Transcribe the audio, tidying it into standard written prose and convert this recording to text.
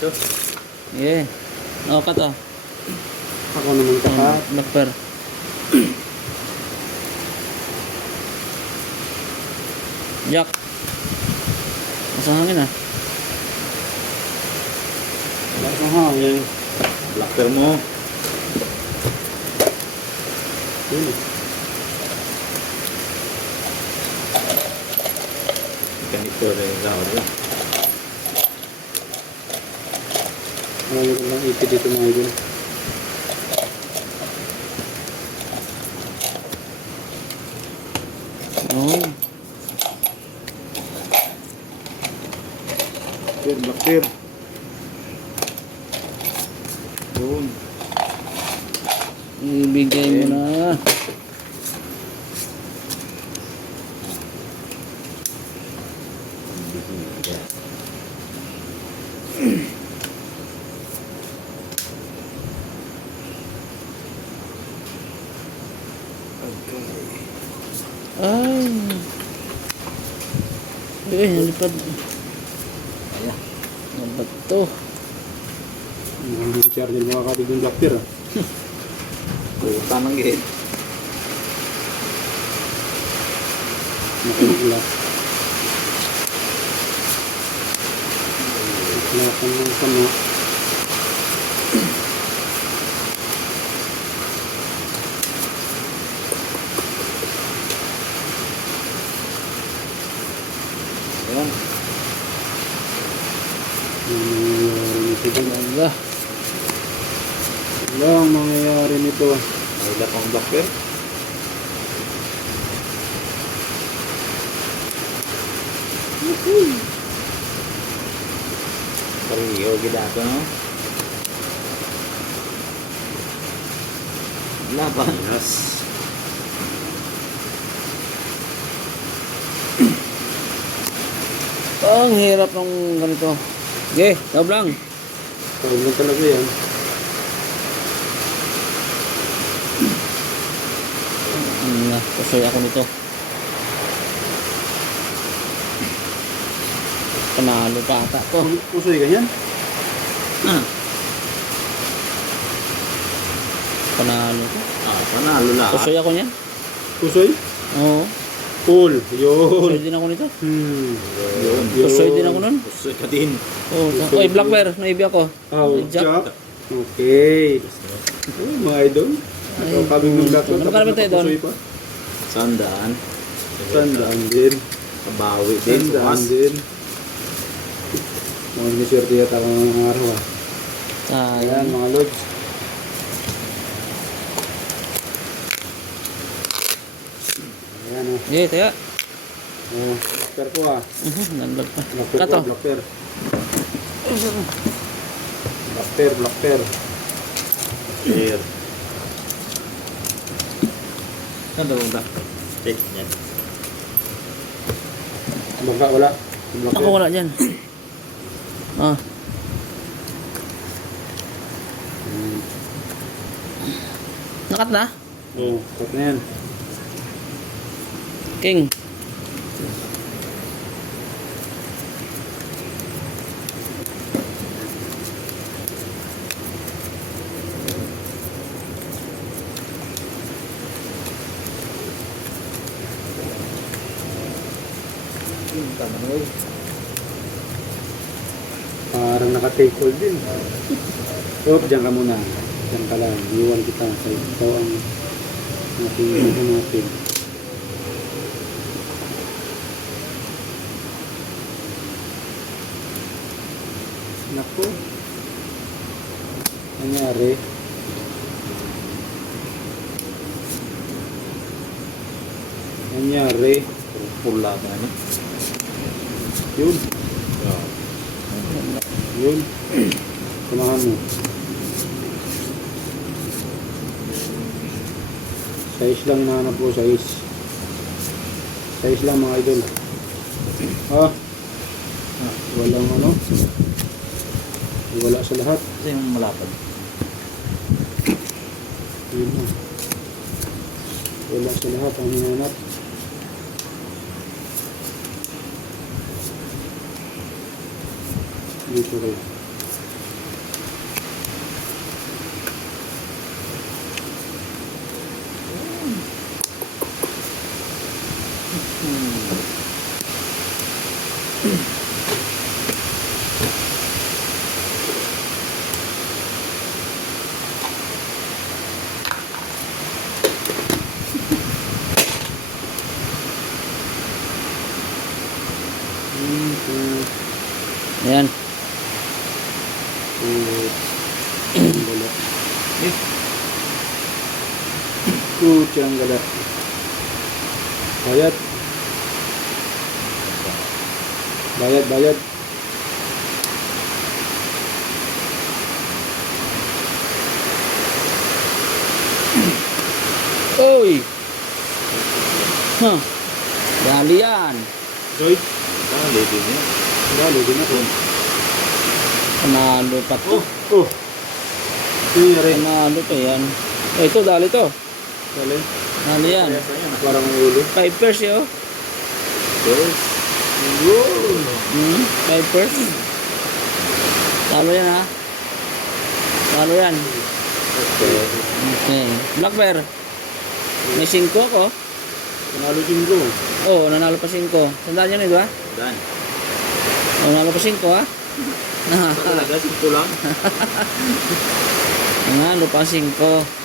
Ito. Yeah. Oo ka to. Ako naman kapat. Blackper. Jack. Masang hangin ah. Wala kang hangin. Blacker mo. Yun eh. Ganito rin raw lang. Marami ko lang ipid dito mga idol. Oo. Blackbeard. Yun. Ibigay mo na. Ay. Ay, nalipad. Ayan. Ano ba to? Hindi charge yung mga kapig yung Blackbeard ah. Puta ng gate. Makinig Lakan ng sama. Ayan. Allah. Wala ang mangyayari nito. May lapang blacker. Pariyo gidato no. Laban. Yes. Ang hirap ng ganito. Okay, tawag lang. Tawag lang talaga yan. Kasoy ako nito. Panalo pa ata to. Pusoy ganyan? Ah. Panalo to. Ah, panalo lahat. Kasoy ako niyan. Pusoy? Oo. Cool. Yun. Kasoy din ako nito. Yun. Kasoy din ako nun. Pusoy ka din. Oh, oy, Blackbear, naibi ako. Oh, Jack. Jack. Okay. Oh, mga idol. Ikaw kabing ng Blackbeard. Ano ka naman tayo doon? Pusoy pa. Sandaan. Sandaan din. Kabawi din. Sandaan Bukas. din. Mga niswerte yata ang mga araw ah. Ayan Sayang. mga lods. Ayan oh. Okay, tayo. Oh, Blackbear ko ah. Nandag pa. Blackbear Kato. ko, Blackbear. Blackbear, Blackbear. Clear. Saan daw ang blacker? Check yan. Bangka wala. Blackbear. Ako wala dyan. Ah, nakat na? Oh, cut na yan. King. Parang naka-take hold din. Oh, diyan ka muna. Diyan ka lang. Iwan kita. Ikaw ang natin natin. Naku. Nangyari. Nangyari. Pula na ano? Yun. Oh. Yun. Samahan mo. Size lang nahanap ko, size. Size lang mga idol. Ah. Walang ano. Wala sa lahat. Kasi yung malapad. Yun na. Wala sa lahat ang hinanap. Dito kayo. Ayan. Gala. Kucang gala. Bayad. Bayad, bayad. Oy! Huh. Dali yan. Joy. Lady niya. Dali din ako. Panalo pa to. Oh. Ito rin. Panalo pa yan. Eh, ito, dali to. Dali. Dali yan. Kaya sa'yo na. Parang ulo. 5 pairs yun. Yes. Hmm, 5 pairs. Talo yan ha. Talo yan. Okay. Black bear. May 5 ko. Panalo din ko. Oh, nanalo pa 5. Sandaan yan eh, di ba? Dan. Oh, nanalo pa 5 ha. Talaga, simple lang. Nanalo pa 5.